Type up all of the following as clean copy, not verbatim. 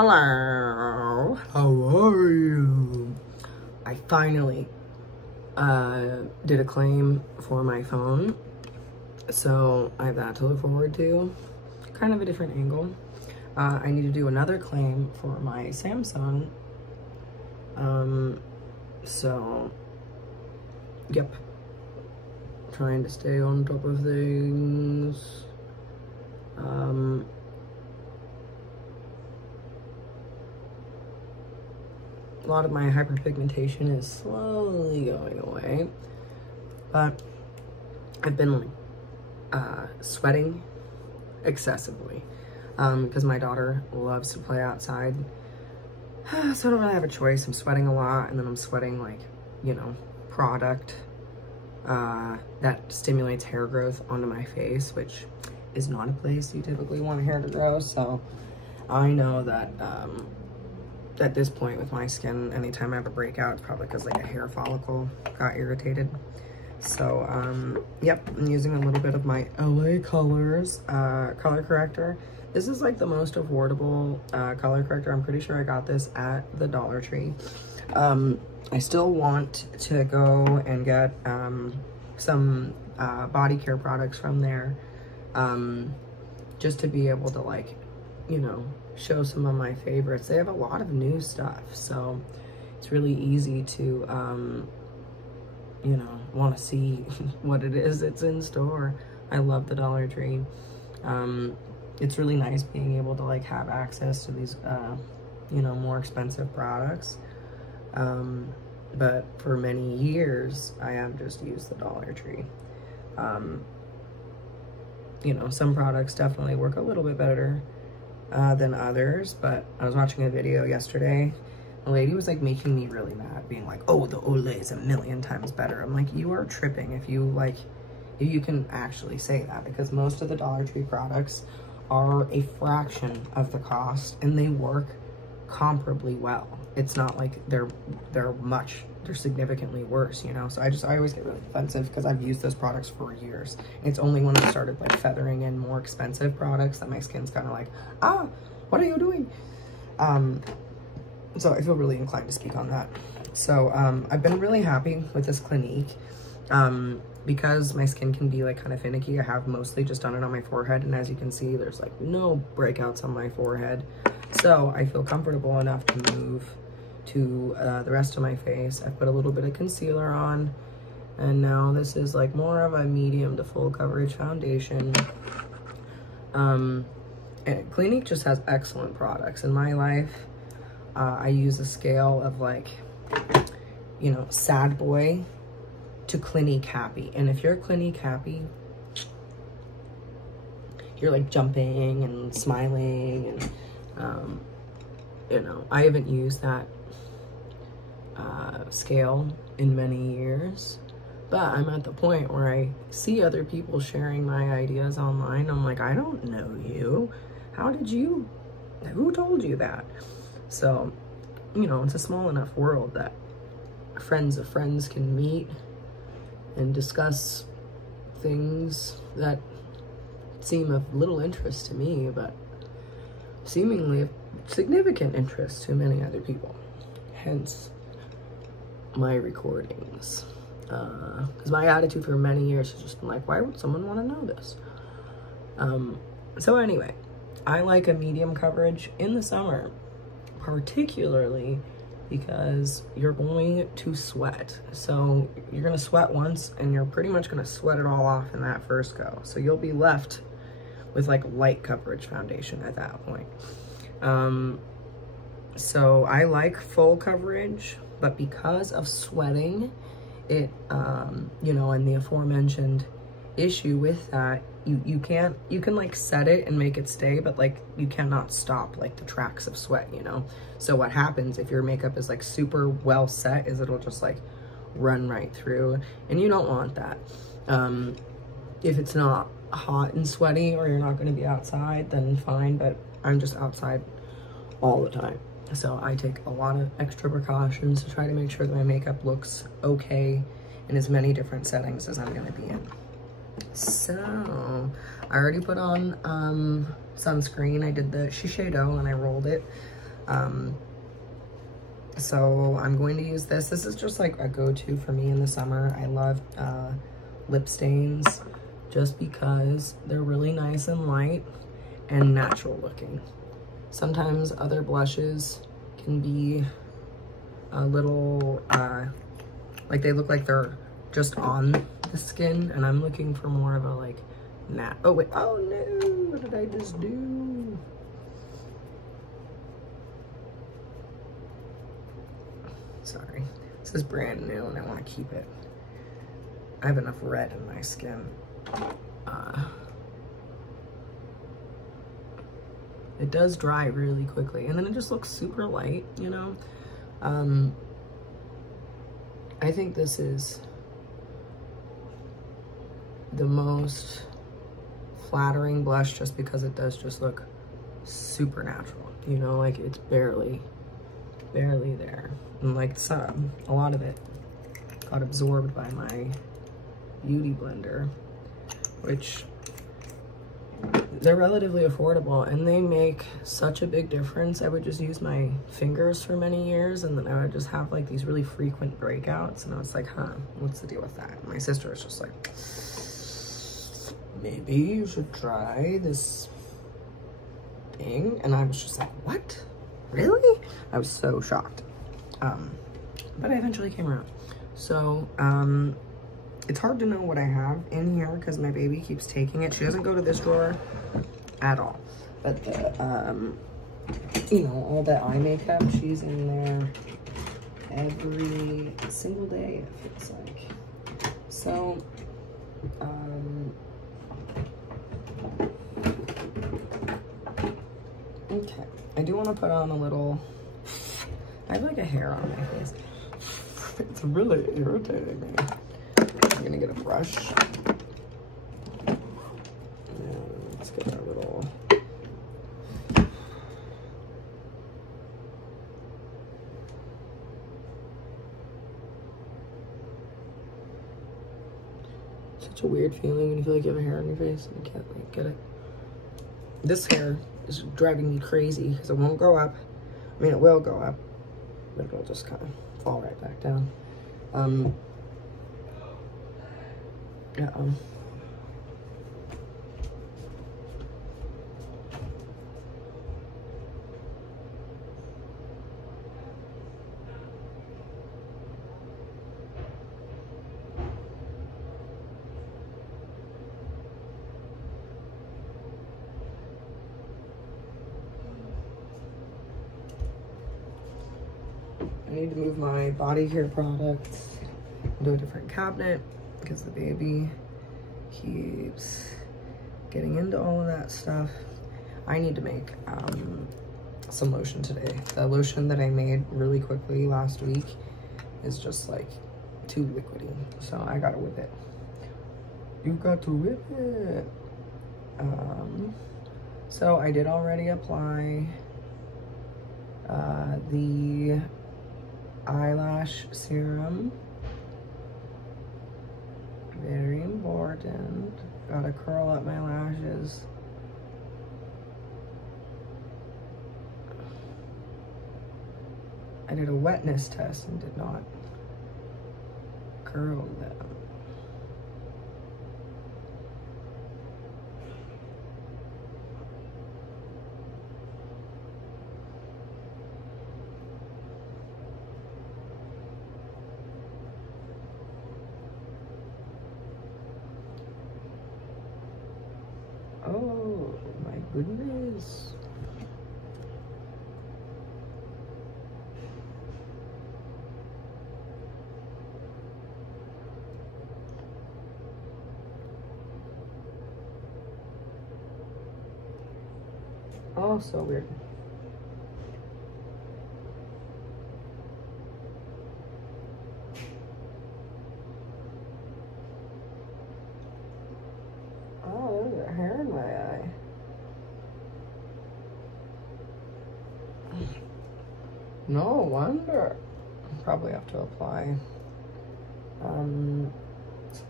Hello. How are you? I finally did a claim for my phone. So I have that to look forward to. Kind of a different angle. I need to do another claim for my Samsung. So, yep. Trying to stay on top of things. A lot of my hyperpigmentation is slowly going away, but I've been sweating excessively because my daughter loves to play outside, so I don't really have a choice. I'm sweating a lot, and then I'm sweating like, you know, product that stimulates hair growth onto my face, which is not a place you typically want hair to grow. So I know that at this point with my skin, anytime I have a breakout, it's probably because like a hair follicle got irritated. So yep, I'm using a little bit of my LA Colors color corrector. This is like the most affordable color corrector. I'm pretty sure I got this at the Dollar Tree. I still want to go and get some body care products from there, just to be able to, like, you know, show some of my favorites. They have a lot of new stuff, so it's really easy to, you know, want to see what it is that's in store. I love the Dollar Tree. It's really nice being able to, like, have access to these, you know, more expensive products. But for many years, I have just used the Dollar Tree. You know, some products definitely work a little bit better than others, but I was watching a video yesterday. The lady was like making me really mad, being like, oh, the Olay is a million times better. I'm like, you are tripping if you like, if you can actually say that, because most of the Dollar Tree products are a fraction of the cost and they work comparably well. It's not like they're significantly worse, you know? So I always get really defensive because I've used those products for years. It's only when I started like feathering in more expensive products that my skin's kind of like, ah, what are you doing? So I feel really inclined to speak on that. So I've been really happy with this Clinique. Because my skin can be like kind of finicky, I have mostly just done it on my forehead, and as you can see, there's like no breakouts on my forehead. So I feel comfortable enough to move to the rest of my face. I put a little bit of concealer on, and now this is like more of a medium to full coverage foundation. And Clinique just has excellent products. In my life, I use a scale of like, you know, sad boy to Clinique happy. And if you're Clinique happy, you're like jumping and smiling, and you know, I haven't used that scale in many years, but I'm at the point where I see other people sharing my ideas online. I'm like, I don't know you. How did you, who told you that? So, you know, it's a small enough world that friends of friends can meet and discuss things that seem of little interest to me, but seemingly of significant interest to many other people. Hence my recordings. Because my attitude for many years has just been like, why would someone want to know this? So anyway, I like a medium coverage in the summer, particularly because you're going to sweat. So you're gonna sweat once and you're pretty much gonna sweat it all off in that first go. So you'll be left with like light coverage foundation at that point. So I like full coverage, but because of sweating, it, you know, and the aforementioned issue with that, you can like set it and make it stay, but like you cannot stop like the tracks of sweat, you know? So what happens if your makeup is like super well set is it'll just like run right through, and you don't want that. If it's not hot and sweaty or you're not going to be outside, then fine, but I'm just outside all the time. So I take a lot of extra precautions to try to make sure that my makeup looks okay in as many different settings as I'm going to be in. So I already put on sunscreen. I did the Shiseido and I rolled it. So I'm going to use this. This is just like a go-to for me in the summer. I love lip stains just because they're really nice and light and natural looking. Sometimes other blushes can be a little, like they look like they're just on the skin, and I'm looking for more of a like matte. Oh wait, oh no, what did I just do? Sorry, this is brand new and I want to keep it. I have enough red in my skin. It does dry really quickly, and then it just looks super light, you know? I think this is the most flattering blush just because it does just look super natural, you know? Like it's barely there. And like some, a lot of it got absorbed by my beauty blender, which they're relatively affordable and they make such a big difference. I would just use my fingers for many years and then I would just have like these really frequent breakouts, and I was like, huh, what's the deal with that? And my sister was just like, maybe you should try this thing. And I was just like, what? Really? I was so shocked. But I eventually came around. So, it's hard to know what I have in here because my baby keeps taking it. She doesn't go to this drawer at all. But the, you know, all the eye makeup, she's in there every single day, it feels like. So, okay. I do want to put on a little, I have like a hair on my face. It's really irritating me. I'm gonna get a brush. And let's get our little. Such a weird feeling when you feel like you have a hair on your face and you can't like get it. This hair is driving me crazy because it won't go up. I mean, it will go up, but it'll just kind of fall right back down. I need to move my body care products into a different cabinet because the baby keeps getting into all of that stuff. I need to make some lotion today. The lotion that I made really quickly last week is just like too liquidy, so I gotta whip it. You got to whip it. So I did already apply the eyelash serum. Very important. Gotta curl up my lashes. I did a wetness test and did not curl them. Oh my goodness. Oh, so weird. Oh, there's a hair in my eye. No wonder. Probably have to apply some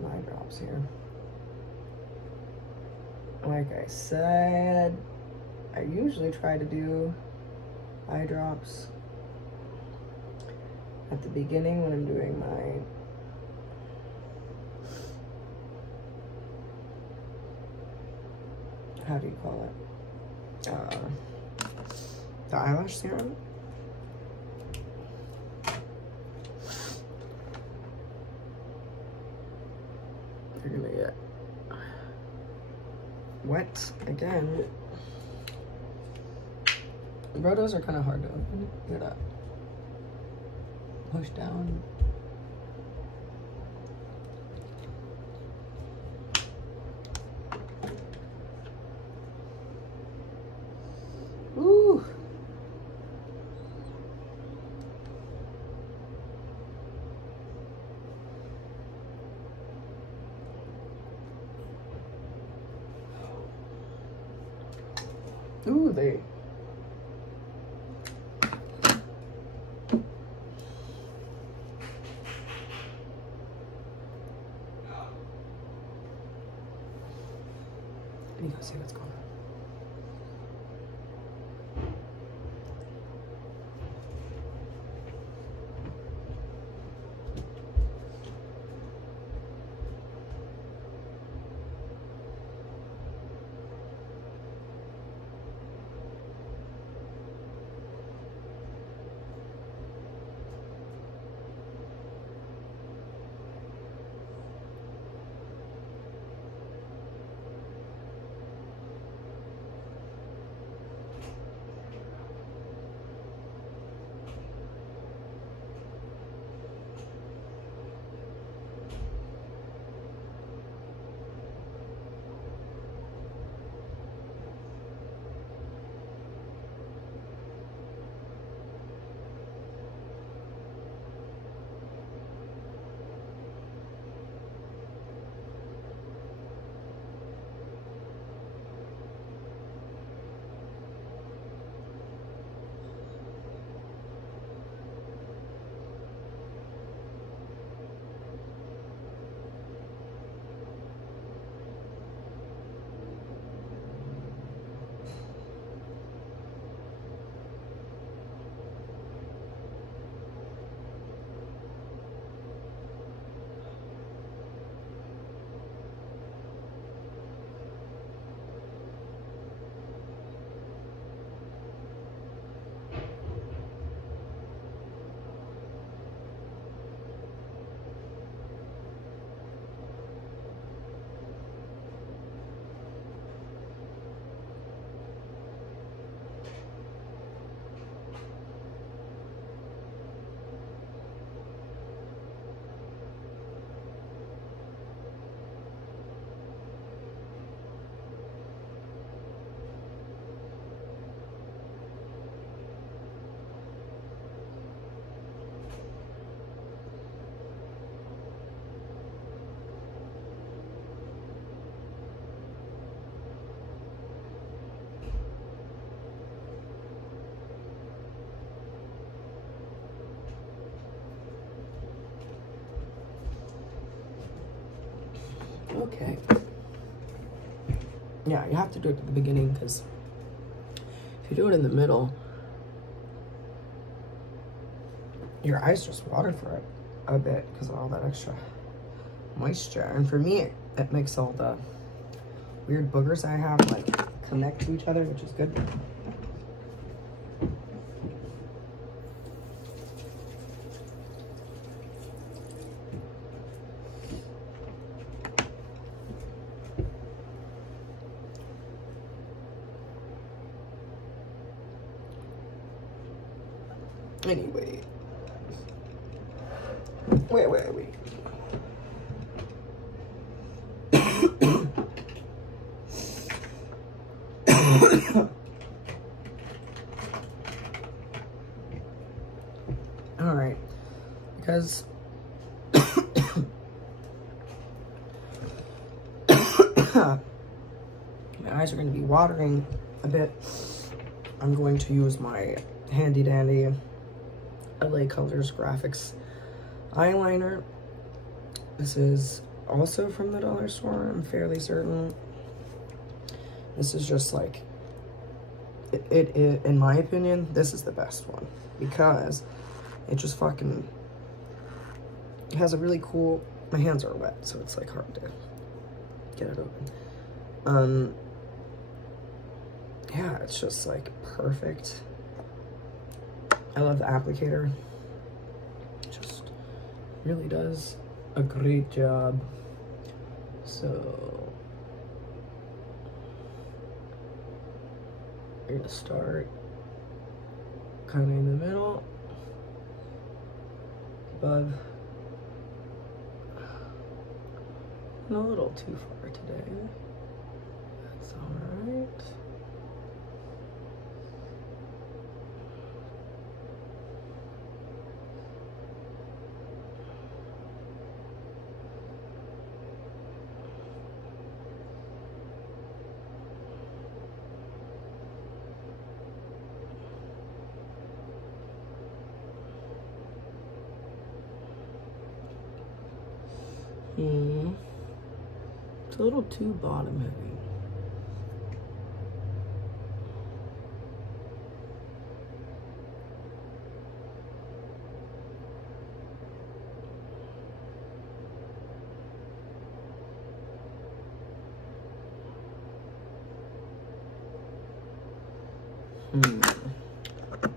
eye drops here. Like I said, I usually try to do eye drops at the beginning when I'm doing my how do you call it? The eyelash serum. You're gonna get wet again. Rotos are kind of hard to open. You gotta push down. Ooh. Ooh, they. Let me go see what's going on. Okay. Yeah, you have to do it at the beginning because if you do it in the middle, your eyes just water for it a bit because of all that extra moisture. And for me, it makes all the weird boogers I have like connect to each other, which is good. Anyway, wait. All right, because my eyes are going to be watering a bit, I'm going to use my handy dandy LA Colors Graphics eyeliner. This is also from the dollar store, I'm fairly certain. This is just like in my opinion, this is the best one because it just fucking has a really cool, my hands are wet, so it's like hard to get it open. Yeah, it's just like perfect. I love the applicator. It just really does a great job. So we're gonna start kind of in the middle, above, and a little too far today. That's all right. It's a little too bottom heavy.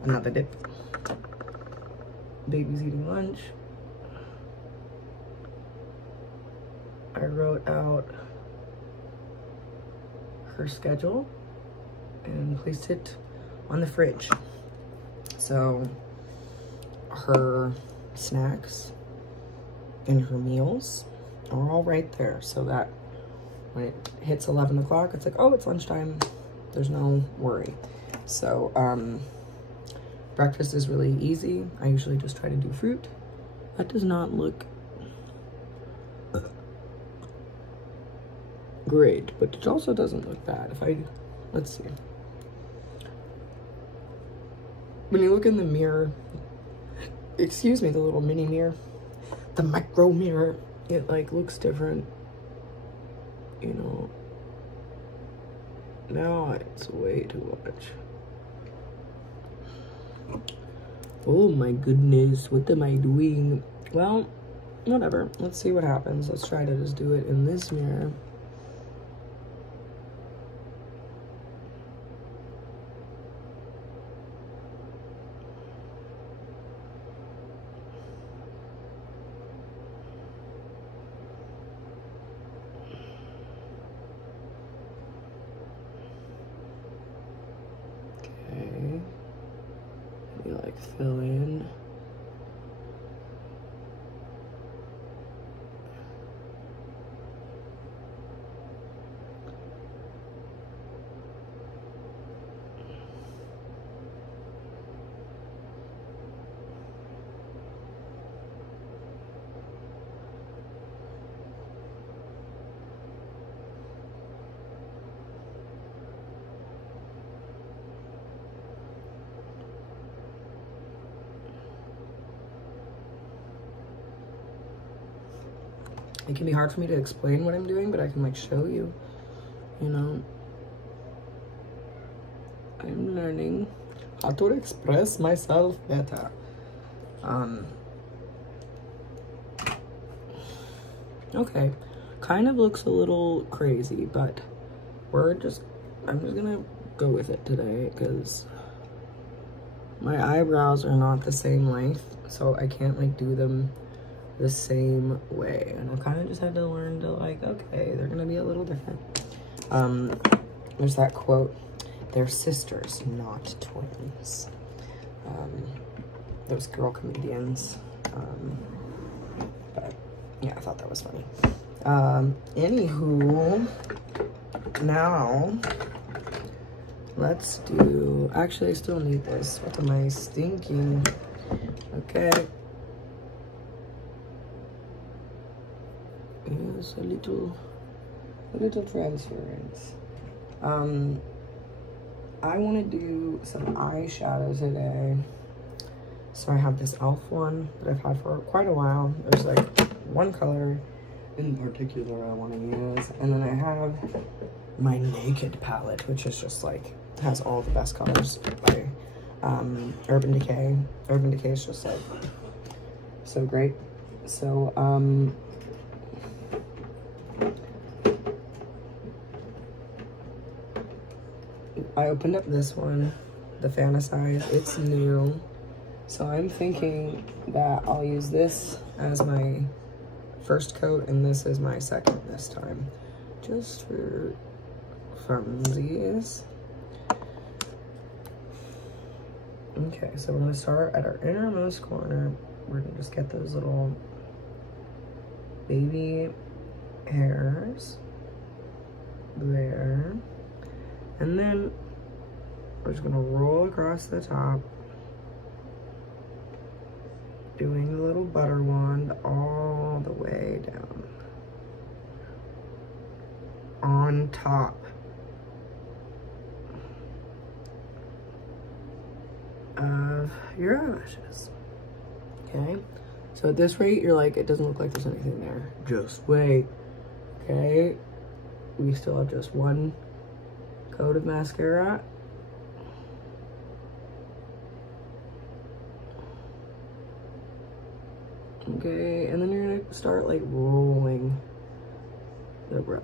Another dip. Baby's eating lunch. I wrote out her schedule and placed it on the fridge. So her snacks and her meals are all right there, so that when it hits 11 o'clock, it's like, oh, it's lunchtime. There's no worry. So breakfast is really easy. I usually just try to do fruit. That does not look great, but it also doesn't look bad. Let's see. When you look in the mirror, excuse me, the little mini mirror, the micro mirror, it like looks different, you know. Now it's way too much. Oh my goodness, what am I doing? Well, whatever. Let's see what happens. Let's try to just do it in this mirror. Okay. You like fill in. It can be hard for me to explain what I'm doing, but I can like show you, you know. I'm learning how to express myself better. Okay, kind of looks a little crazy, but I'm just gonna go with it today because my eyebrows are not the same length, so I can't like do them the same way, and I kind of just had to learn to like, okay, they're gonna be a little different. There's that quote, they're sisters, not twins. Those girl comedians. But yeah, I thought that was funny. Anywho, now let's do, actually I still need this. What am I stinking? Okay. Yes, a little transference. I want to do some eyeshadow today. So I have this e.l.f. one that I've had for quite a while. There's like one color in particular I want to use. And then I have my Naked palette, which is just like has all the best colors by Urban Decay. Urban Decay is just like so great. So I opened up this one, the Fantasize. It's new, so I'm thinking that I'll use this as my first coat and this is my second this time, just for funsies. Okay, so we're gonna start at our innermost corner. We're gonna just get those little baby hairs there. And then we're just gonna roll across the top, doing the little butter wand all the way down on top of your eyelashes. Okay, so at this rate, you're like, it doesn't look like there's anything there. Just wait. Okay, we still have just one coat of mascara. Okay, and then you're gonna start like rolling the brush.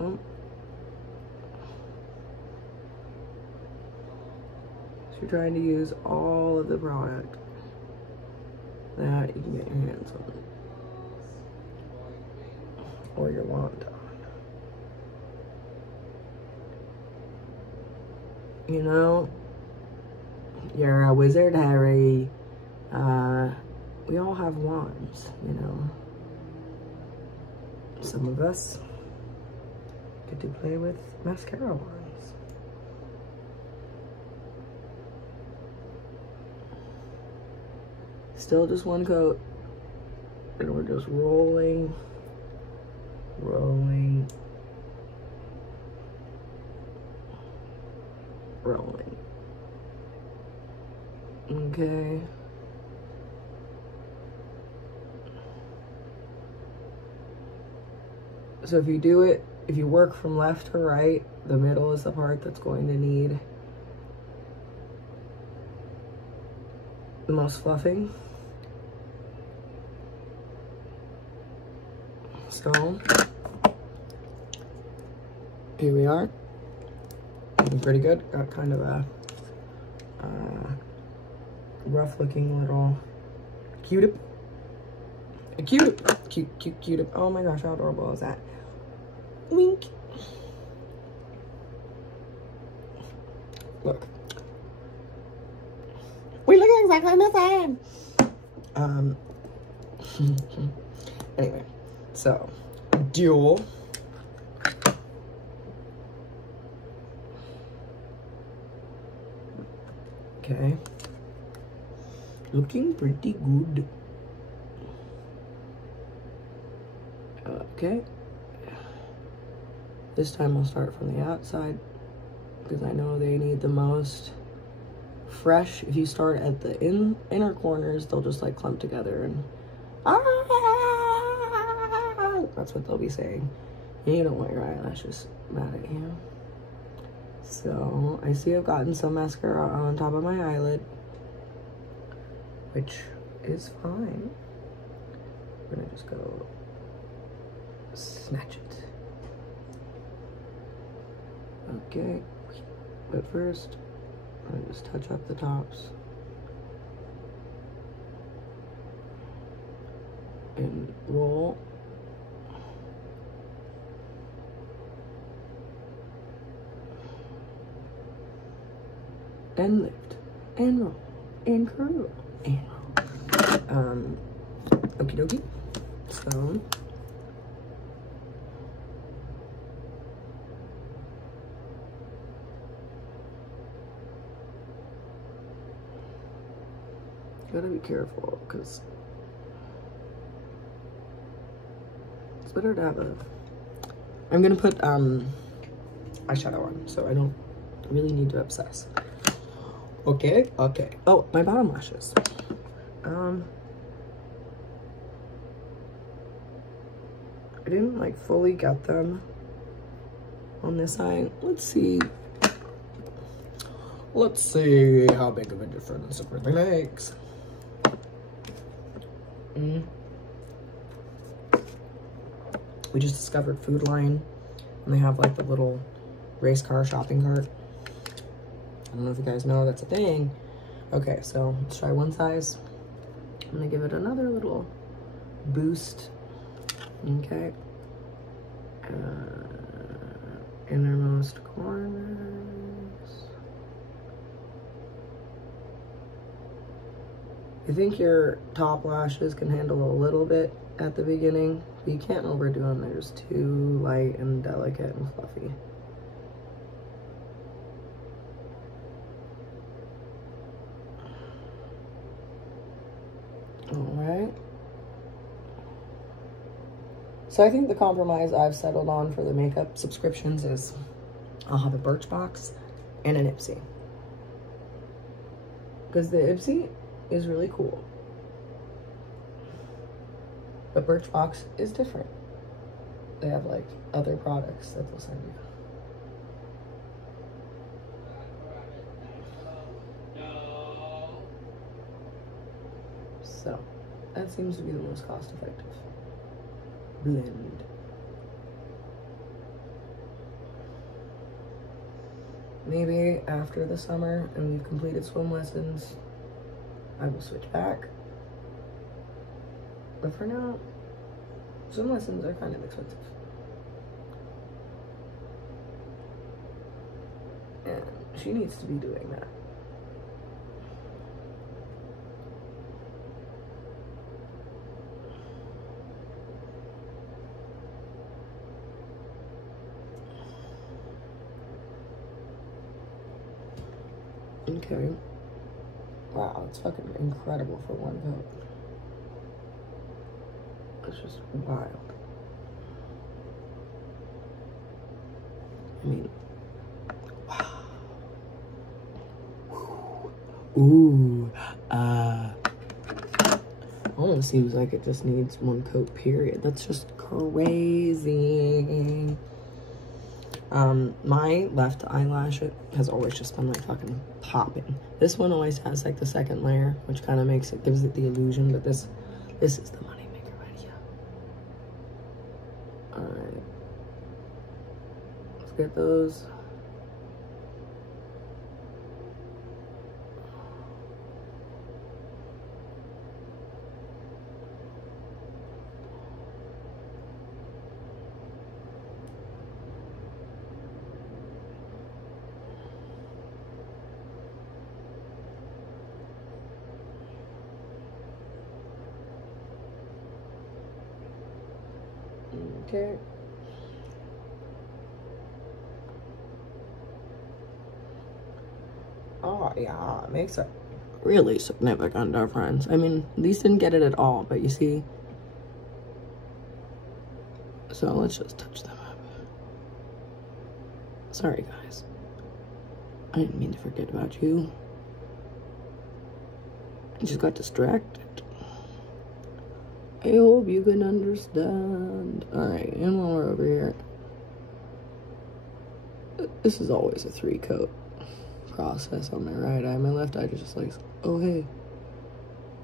Oh. So you're trying to use all of the product that you can get your hands on. Or your wand on. You know, you're a wizard, Harry. We all have wands, you know. Some of us get to play with mascara wands. Still just one coat, and we're just rolling. Rolling, rolling. Okay. So if you do it, if you work from left to right, the middle is the part that's going to need the most fluffing. So here we are. Looking pretty good. Got kind of a rough looking little Q-tip. A Q-tip. Cute Q-tip. Oh my gosh, how adorable is that? Wink. Look. We look exactly the same. Anyway, so dual. Okay. Looking pretty good. Okay. This time I'll start from the outside because I know they need the most fresh. If you start at the inner corners, they'll just like clump together and that's what they'll be saying. And you don't want your eyelashes mad at you. So I see I've gotten some mascara on top of my eyelid, which is fine. I'm gonna just go snatch it. Okay, but first, I'm gonna just touch up the tops. And roll. And lift. And roll. And curl. And roll. Okie dokie. So. Gotta be careful, because it's better to have a... I'm gonna put eyeshadow on, so I don't really need to obsess. Okay, okay. Oh, my bottom lashes. I didn't like fully get them on this eye. Let's see. Let's see how big of a difference it really makes. We just discovered Food Line, and they have like the little race car shopping cart. I don't know if you guys know that's a thing. Okay, so let's try one size. I'm gonna give it another little boost. Okay. Innermost corners. I think your top lashes can handle a little bit at the beginning, but you can't overdo them. They're just too light and delicate and fluffy. Alright. So I think the compromise I've settled on for the makeup subscriptions is I'll have a Birchbox and an Ipsy. Because the Ipsy is really cool. But Birchbox is different. They have like other products that they'll send you. So that seems to be the most cost effective blend. Maybe after the summer and we've completed swim lessons, I will switch back. But for now, swim lessons are kind of expensive. And she needs to be doing that. Okay. Wow, it's fucking incredible for one coat. It's just wild. I mean, wow. Ooh, almost seems like it just needs one coat, period. That's just crazy. My left eyelash has always just been like fucking popping. This one always has like the second layer, which kind of makes it, gives it the illusion, but this is the money maker right here. Alright. Let's get those. Okay. Oh yeah, it makes a really significant difference. I mean, these didn't get it at all, but you see. So let's just touch them up. Sorry guys, I didn't mean to forget about you. I just got distracted. I hope you can understand. Alright, and while we're over here, this is always a 3-coat process on my right eye. My left eye just like, oh hey,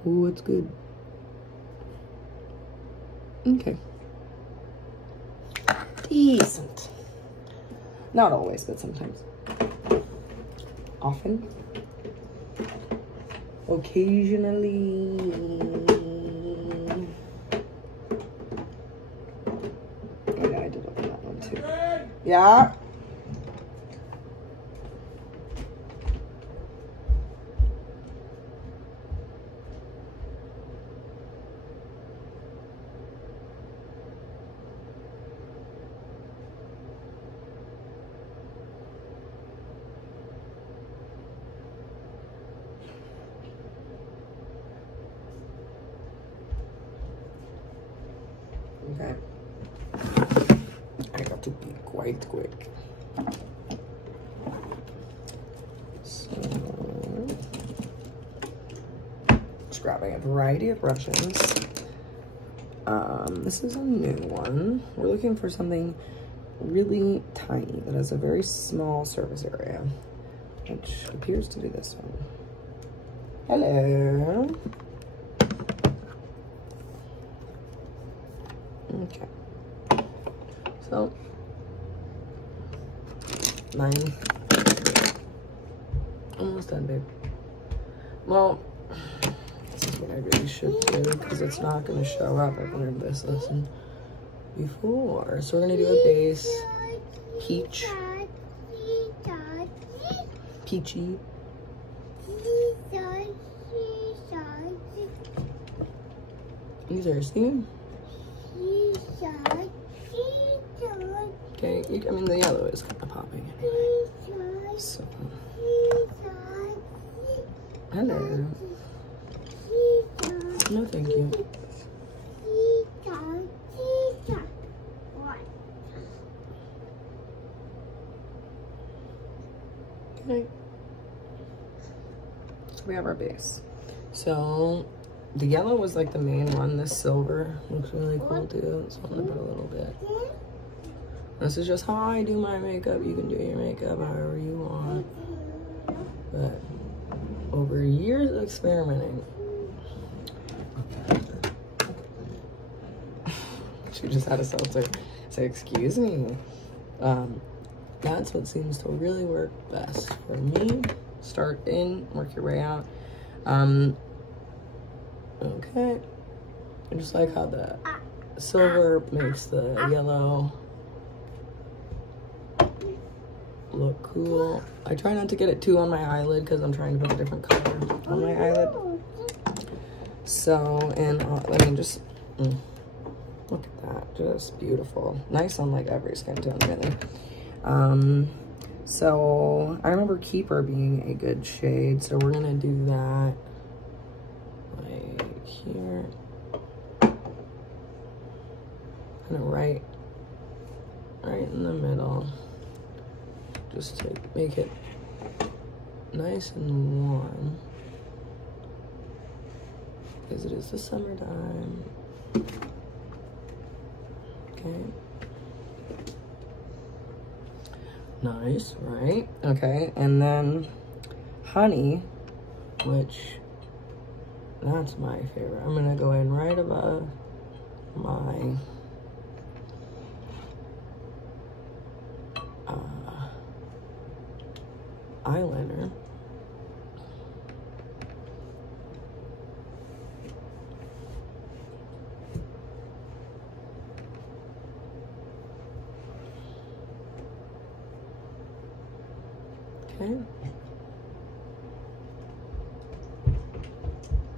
ooh, it's good. Okay. Decent. Not always, but sometimes. Often. Occasionally. Yeah. Okay. I got to be quite quick. So, just grabbing a variety of brushes. This is a new one. We're looking for something really tiny, that has a very small surface area, which appears to be this one. Hello. Okay. So, mine. Almost done, babe. Well, this is what I really should do because it's not going to show up. I've learned this lesson before. So we're going to do a base. Peach. Peachy. You thirsty? Okay, I mean the yellow is kind of popping anyway. So, hello. No, thank you. Okay. So we have our base. So the yellow was like the main one. This silver looks really cool too. So I'm gonna put a little bit. This is just how I do my makeup. You can do your makeup however you want. But over years of experimenting. She just had a seltzer. Say, excuse me. That's what seems to really work best for me. Start in, work your way out. Okay. I just like how the silver makes the yellow look cool. I try not to get it too on my eyelid because I'm trying to put a different color on my eyelid. So, and let me just, look at that, just beautiful. Nice on like every skin tone, really. So I remember Keeper being a good shade, so we're gonna do that like here, kind of right in the middle, just to make it nice and warm, because it is the summertime. Okay. Nice, right? Okay, and then Honey, which, that's my favorite. I'm gonna go in right above my eyeliner. Okay.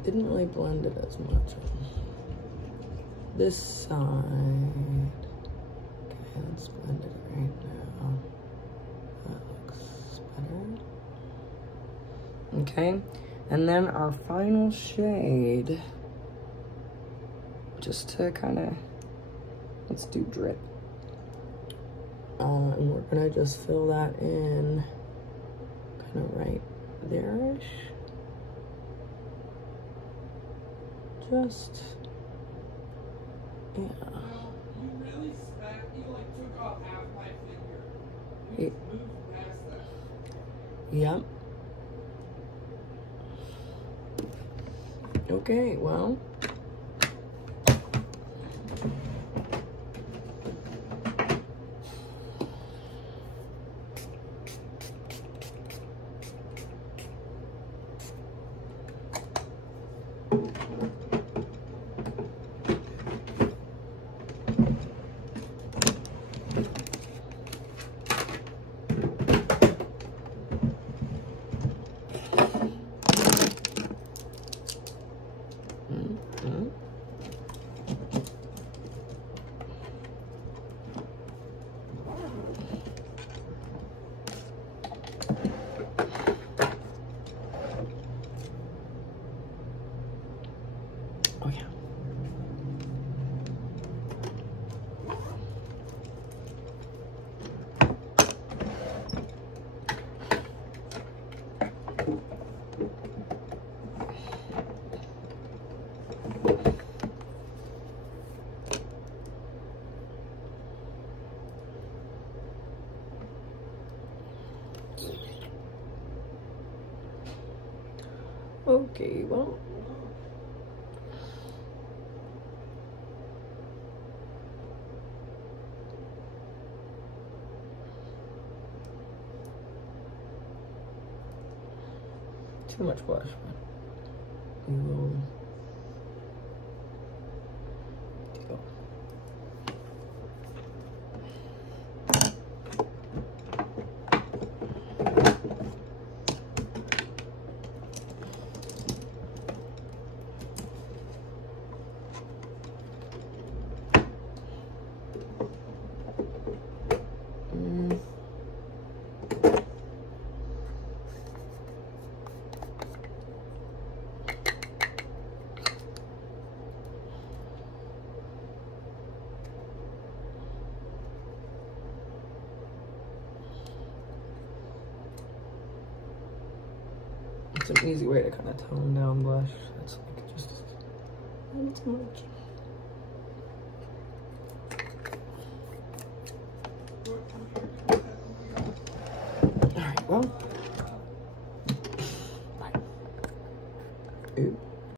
Didn't really blend it as much on this side. Okay, let's blend it right now. That looks better. Okay, and then our final shade, just to kind of, let's do Drip. And we're gonna just fill that in kind of right there-ish. Just, yeah. You really smacked, you like took off half my finger. You just moved past that. Yep. Okay, well. Oh yeah. Okay, well. Too much blush, but we will deal. It's an easy way to kind of tone down blush. It's like just a little too much. All right, well.